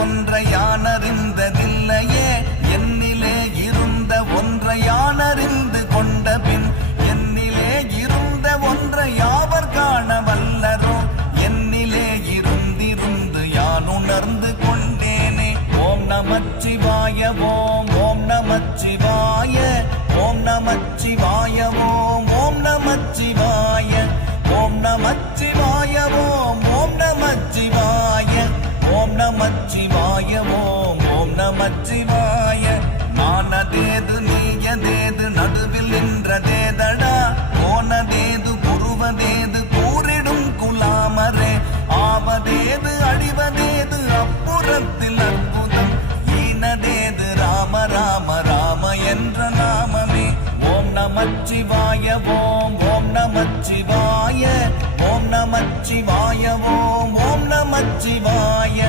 ஒன்றை யானறிந்ததில்லையே என்னிலே இருந்த ஒன்றை யானறிந்து கொண்ட பின் என்னிலே இருந்த ஒன்றை யாவர் காண வல்லரோ என்னிலே இருந்திருந்து யான் உணர்ந்து கொண்டேனே. ஓம் நமச்சிவாய ஓம் ஓம் நமச்சிவாய ஓம் நமச்சிவாய ஓம் ஓம் நமச்சிவாய ஓம் நமச்சிவாய ஓம் ஓம் நமச்சிவாய ஓம் நமச்சிவாய ஓம் ஓம் நமச்சிவாய. நானதேது நீயதேது நடுவில் நின்றதேதடா போனதேது புருவதேது கூறிடும் குலாமரே ஆவதேது அழிவதேது அப்புறத்தில் அற்புதம் ஈனதேது ராம ராம ராம என்ற நாமமே. ஓம் நமச்சிவாய ஓம் ஓம் நமச்சிவாய ஓம் நமச்சிவாய ஓம் ஓம் நமச்சிவாய